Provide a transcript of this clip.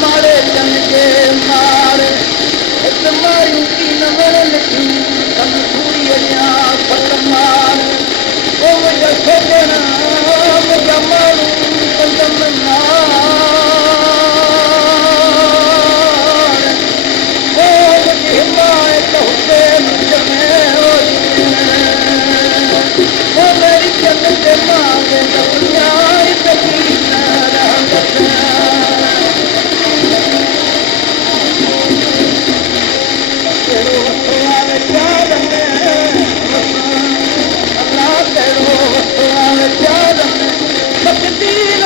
मारे चंगे मार मारी लिखी पट मार मारू कंदम हिमायत हुते मेरी चंद मांगे But the